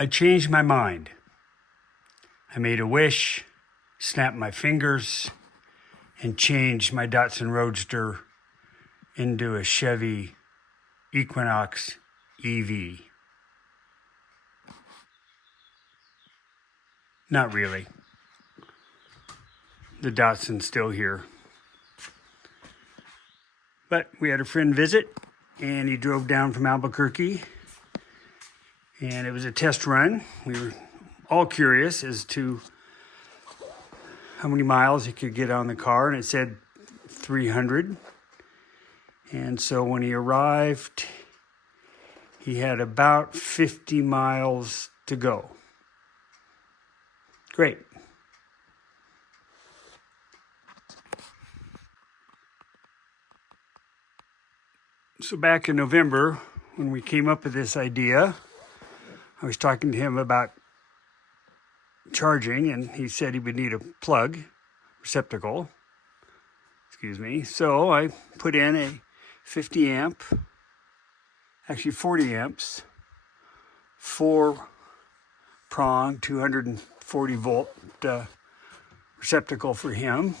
I changed my mind. I made a wish, snapped my fingers, and changed my Datsun Roadster into a Chevy Equinox EV. Not really. The Datsun's still here. But we had a friend visit, and he drove down from Albuquerque, and it was a test run. We were all curious as to how many miles he could get on the car, and it said 300. And so when he arrived, he had about 50 miles to go. Great. So back in November, when we came up with this idea, I was talking to him about charging, and he said he would need a plug, receptacle, So I put in a 50 amp, actually 40 amps, 4-prong, 240 volt receptacle for him.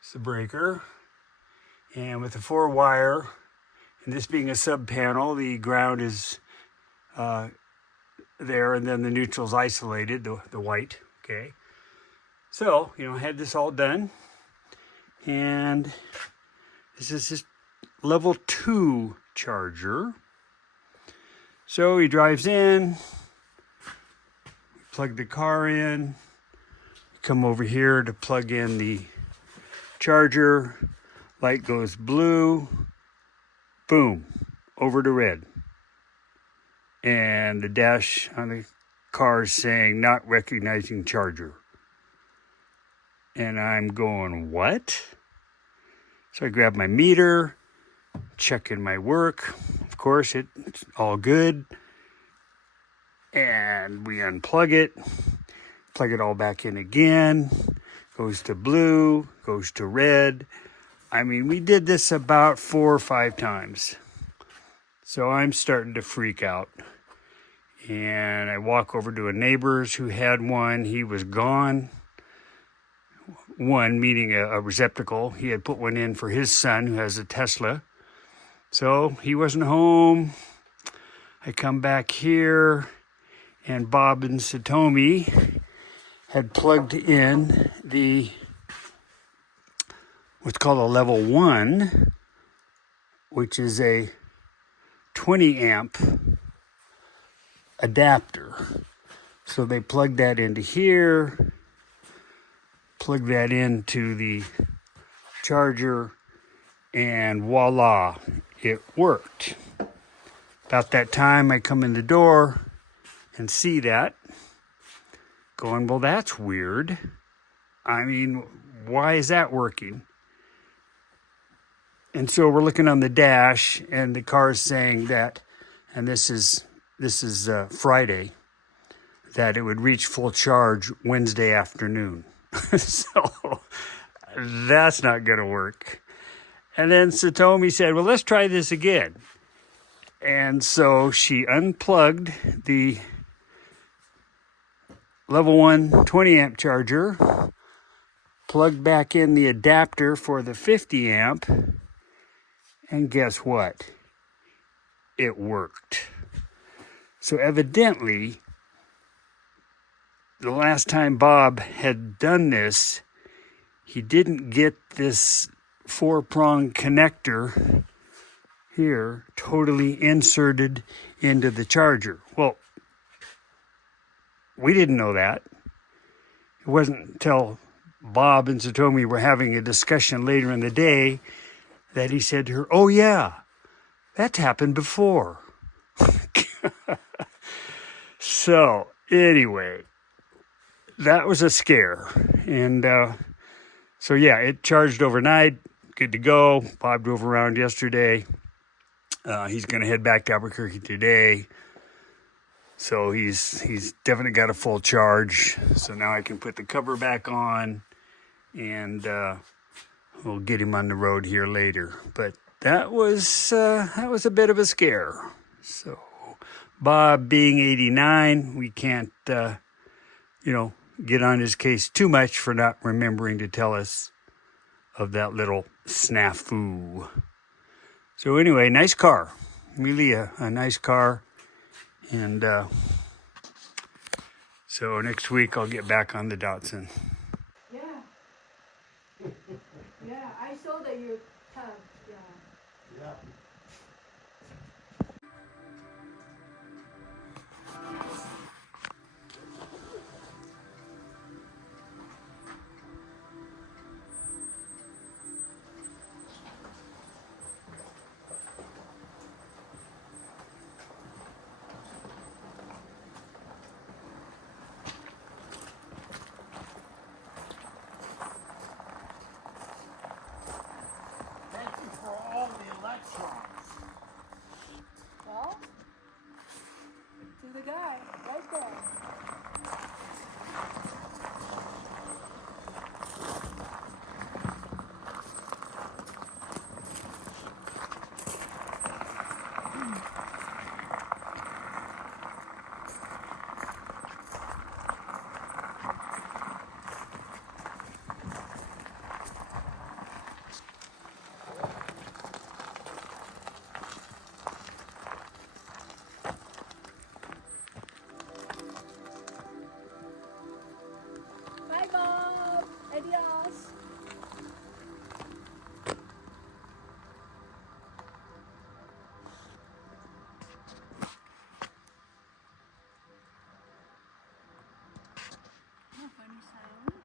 It's the breaker. And with the 4-wire, and this being a sub panel, the ground is there, and then the neutral's isolated, the white, okay? So, I had this all done, and this is his level 2 charger. So he drives in, plug the car in, come over here to plug in the charger, light goes blue, boom, over to red. And the dash on the car is saying not recognizing charger. And I'm going, what? So I grab my meter, check in my work. Of course, it's all good. And we unplug it, plug it all back in again. Goes to blue, goes to red. I mean, we did this about 4 or 5 times. So I'm starting to freak out. And I walk over to a neighbor's who had one. He was gone. One, meaning a receptacle. He had put one in for his son who has a Tesla. So he wasn't home. I come back here, and Bob and Satomi had plugged in what's called a level 1, which is a 20 amp adapter. So they plug that into here, plug that into the charger, and voila, it worked. About that time, I come in the door and see that, going, well, that's weird. I mean, why is that working? And so we're looking on the dash, and the car is saying that, and this is Friday, that it would reach full charge Wednesday afternoon. So that's not going to work. And then Satomi said, well, let's try this again. And so she unplugged the level 1 20 amp charger, plugged back in the adapter for the 50 amp, and guess what? It worked. So evidently, the last time Bob had done this, he didn't get this 4-prong connector here totally inserted into the charger. Well, we didn't know that. It wasn't until Bob and Satomi were having a discussion later in the day that he said to her, oh yeah, that's happened before. So anyway, that was a scare. And so yeah, it charged overnight, good to go. Bob drove around yesterday. He's going to head back to Albuquerque today. So he's definitely got a full charge. So now I can put the cover back on, and we'll get him on the road here later. But that was a bit of a scare. So Bob being 89, we can't, get on his case too much for not remembering to tell us of that little snafu. So anyway, nice car. Really a nice car. And so next week I'll get back on the Datsun. Yeah. Yeah, I saw that you have, yeah. Yeah. Thank you for all the electrons. Well, to the guy, right there.